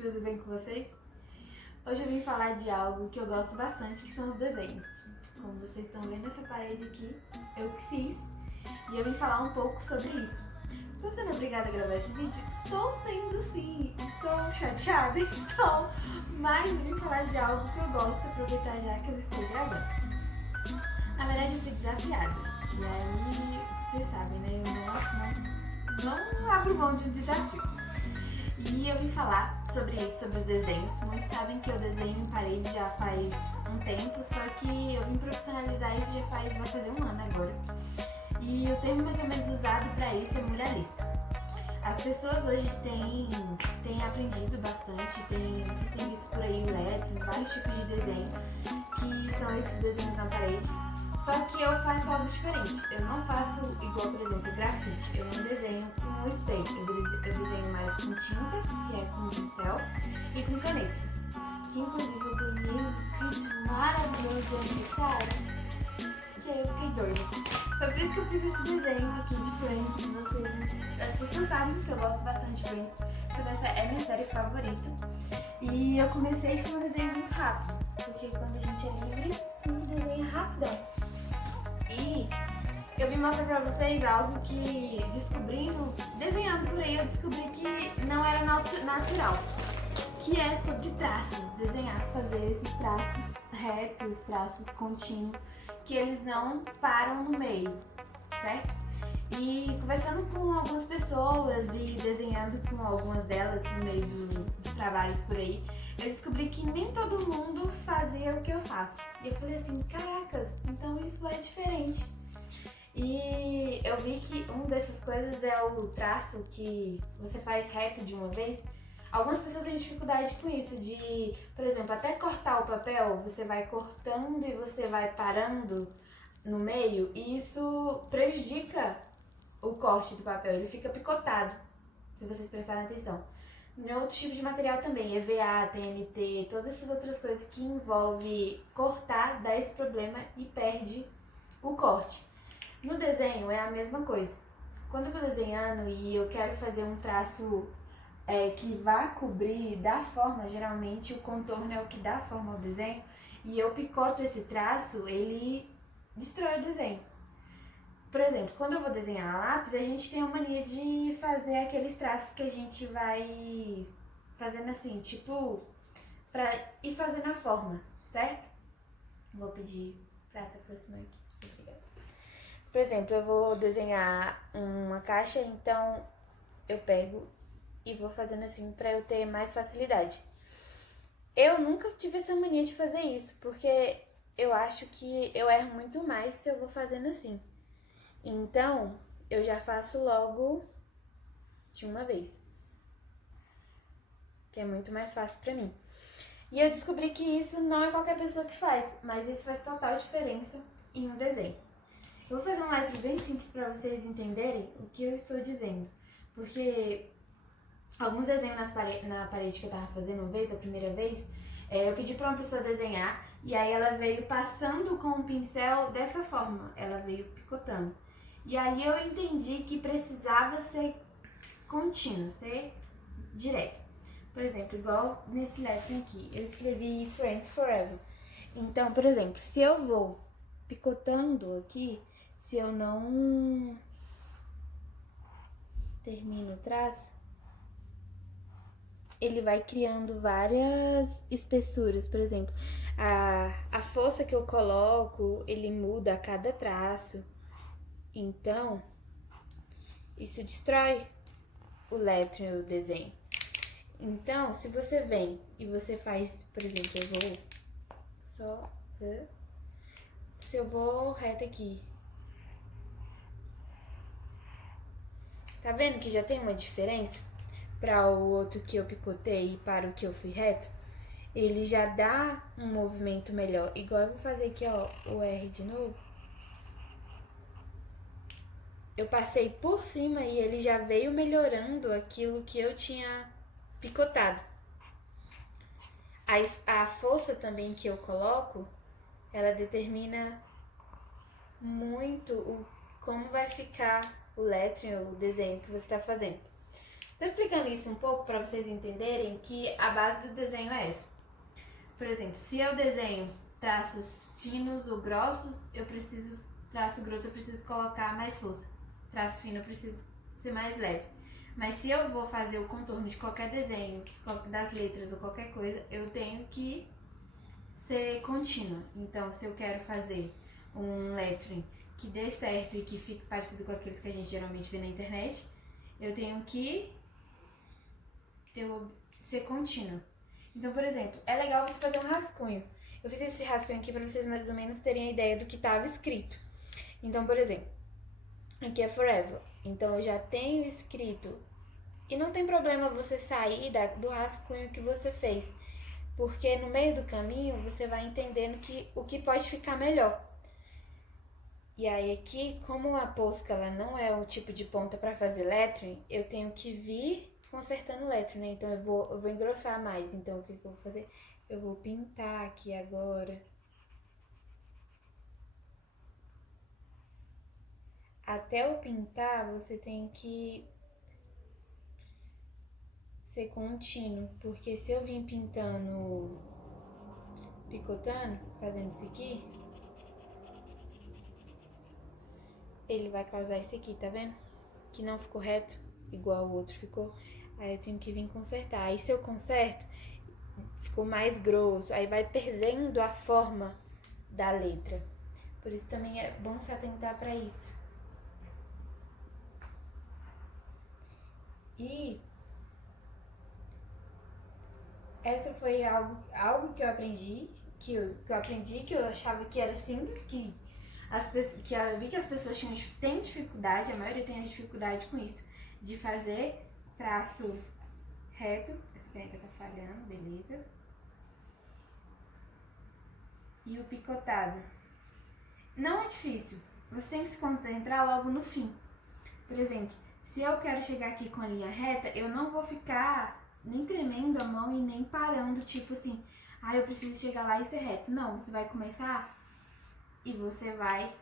Tudo bem com vocês? Hoje eu vim falar de algo que eu gosto bastante, que são os desenhos. Como vocês estão vendo essa parede aqui, eu que fiz e eu vim falar um pouco sobre isso. Estou sendo obrigada a gravar esse vídeo? Estou sendo sim! Estou chateada? Estou! Mas eu vim falar de algo que eu gosto, aproveitar já que eu estou gravando. Na verdade eu fui desafiada. E aí, vocês sabem, né? Eu não abro mão de um desafio. E eu vim falar sobre isso, sobre os desenhos. Muitos sabem que eu desenho em parede já faz um tempo, só que eu vim profissionalizar isso vai fazer um ano agora. E o termo mais ou menos usado para isso é muralista. As pessoas hoje têm aprendido bastante, vocês têm visto por aí vários tipos de desenhos, que são esses desenhos na parede. Só que eu faço algo diferente. Eu não faço igual, por exemplo, grafite. Eu não desenho com spray. Eu desenho mais com tinta, que é com pincel, e com canetas. Que inclusive eu ganhei um kit maravilhoso de aniversário, que aí eu fiquei doida. Foi por isso que eu fiz esse desenho aqui de Friends. As pessoas sabem que eu gosto bastante de Friends, porque essa é minha série favorita. E eu comecei com um desenho muito rápido, porque quando a gente é livre, a gente desenha rapidão. E eu vim mostrar pra vocês algo que desenhando por aí, eu descobri que não era natural. Que é sobre traços, fazer esses traços retos, traços contínuos, que eles não param no meio, certo? E conversando com algumas pessoas e desenhando com algumas delas no meio dos trabalhos por aí, eu descobri que nem todo mundo fazia o que eu faço. E eu falei assim, caracas, então isso é diferente. E eu vi que uma dessas coisas é o traço que você faz reto de uma vez. Algumas pessoas têm dificuldade com isso, de, por exemplo, até cortar o papel, você vai cortando e você vai parando no meio, e isso prejudica o corte do papel, ele fica picotado, se vocês prestarem atenção. Em outros tipos de material também, EVA, TNT, todas essas outras coisas que envolve cortar, dá esse problema e perde o corte. No desenho é a mesma coisa. Quando eu tô desenhando e eu quero fazer um traço que vá cobrir, dá forma, geralmente o contorno é o que dá forma ao desenho, e eu picoto esse traço, ele destrói o desenho. Por exemplo, quando eu vou desenhar a lápis, a gente tem a mania de fazer aqueles traços que a gente vai fazendo assim, tipo, pra ir fazendo a forma, certo? Vou pedir pra se aproximar aqui. Obrigada. Por exemplo, eu vou desenhar uma caixa, então eu pego e vou fazendo assim pra eu ter mais facilidade. Eu nunca tive essa mania de fazer isso, porque eu acho que eu erro muito mais se eu vou fazendo assim. Então, eu já faço logo de uma vez, que é muito mais fácil pra mim. E eu descobri que isso não é qualquer pessoa que faz, mas isso faz total diferença em um desenho. Eu vou fazer uma letra bem simples pra vocês entenderem o que eu estou dizendo, porque alguns desenhos na parede que eu tava fazendo uma vez, a primeira vez, eu pedi pra uma pessoa desenhar, e aí ela veio passando com o pincel dessa forma, ela veio picotando. E ali eu entendi que precisava ser contínuo, ser direto. Por exemplo, igual nesse lettering aqui, eu escrevi Friends Forever. Então, por exemplo, se eu vou picotando aqui, se eu não termino o traço, ele vai criando várias espessuras. Por exemplo, a força que eu coloco, ele muda a cada traço. Então, isso destrói o lettering, o desenho. Então, se você vem e você faz, por exemplo, se eu vou reto aqui. Tá vendo que já tem uma diferença para o outro que eu picotei e para o que eu fui reto? Ele já dá um movimento melhor. Igual eu vou fazer aqui, ó, o R de novo. Eu passei por cima e ele já veio melhorando aquilo que eu tinha picotado. A força também que eu coloco, ela determina muito como vai ficar o lettering, o desenho que você está fazendo. Tô explicando isso um pouco para vocês entenderem que a base do desenho é essa. Por exemplo, se eu desenho traços finos ou grossos, traço grosso eu preciso colocar mais força. Traço fino eu preciso ser mais leve. Mas se eu vou fazer o contorno de qualquer desenho, das letras ou qualquer coisa, eu tenho que ser contínua. Então, se eu quero fazer um lettering que dê certo e que fique parecido com aqueles que a gente geralmente vê na internet, eu tenho que ser contínua. Então, por exemplo, é legal você fazer um rascunho. Eu fiz esse rascunho aqui para vocês mais ou menos terem a ideia do que estava escrito. Então, por exemplo, aqui é Forever. Então, eu já tenho escrito. E não tem problema você sair do rascunho que você fez, porque no meio do caminho você vai entendendo o que pode ficar melhor. E aí aqui, como a Posca ela não é o tipo de ponta para fazer lettering, eu tenho que vir consertando o lettering, né? Então eu vou engrossar mais. Então o que eu vou fazer? Eu vou pintar aqui agora. Até eu pintar, você tem que ser contínuo, porque se eu vim pintando, picotando, fazendo isso aqui, ele vai causar isso aqui, tá vendo? Que não ficou reto, igual o outro ficou. Aí eu tenho que vir consertar. Aí se eu conserto, ficou mais grosso, aí vai perdendo a forma da letra. Por isso também é bom se atentar pra isso. E essa foi algo que eu aprendi, que eu achava que era simples, que eu vi que as pessoas têm dificuldade, a maioria tem dificuldade com isso, de fazer traço reto. Essa caneta tá falhando, beleza. E o picotado. Não é difícil, você tem que se concentrar logo no fim. Por exemplo, se eu quero chegar aqui com a linha reta, eu não vou ficar nem tremendo a mão e nem parando, tipo assim, eu preciso chegar lá e ser reto. Não, você vai começar e você vai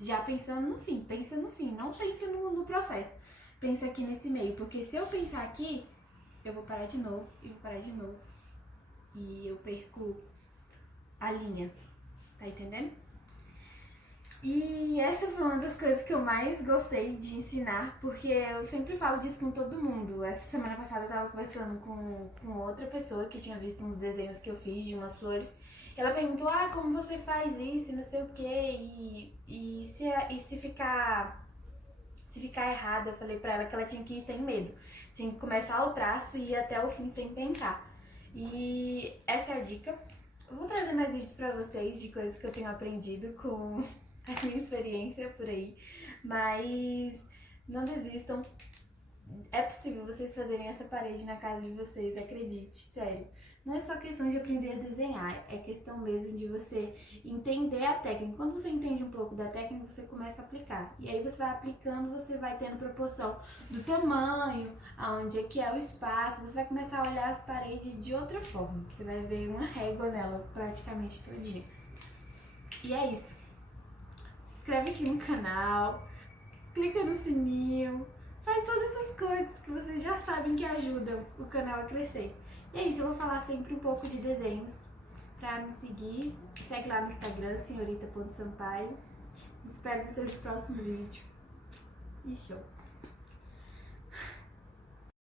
já pensando no fim. Pensa no fim, não pensa no processo. Pensa aqui nesse meio, porque se eu pensar aqui, eu vou parar de novo e vou parar de novo. E eu perco a linha, tá entendendo? E essa foi uma das coisas que eu mais gostei de ensinar, porque eu sempre falo disso com todo mundo. Essa semana passada eu tava conversando com outra pessoa que tinha visto uns desenhos que eu fiz de umas flores. E ela perguntou, como você faz isso, não sei o quê, e se ficar errado, eu falei pra ela que ela tinha que ir sem medo. Tinha que começar o traço e ir até o fim sem pensar. E essa é a dica. Eu vou trazer mais vídeos pra vocês de coisas que eu tenho aprendido com a minha experiência por aí, mas não desistam, é possível vocês fazerem essa parede na casa de vocês, acredite, sério. Não é só questão de aprender a desenhar, é questão mesmo de você entender a técnica. Quando você entende um pouco da técnica, você começa a aplicar. E aí você vai aplicando, você vai tendo proporção do tamanho, aonde é que é o espaço, você vai começar a olhar a parede de outra forma. Você vai ver uma régua nela praticamente todinha. E é isso. Se inscreve aqui no canal, clica no sininho, faz todas essas coisas que vocês já sabem que ajudam o canal a crescer. E é isso, eu vou falar sempre um pouco de desenhos. Pra me seguir, segue lá no Instagram, senhorita.sampaio. Espero vocês no próximo vídeo. E show!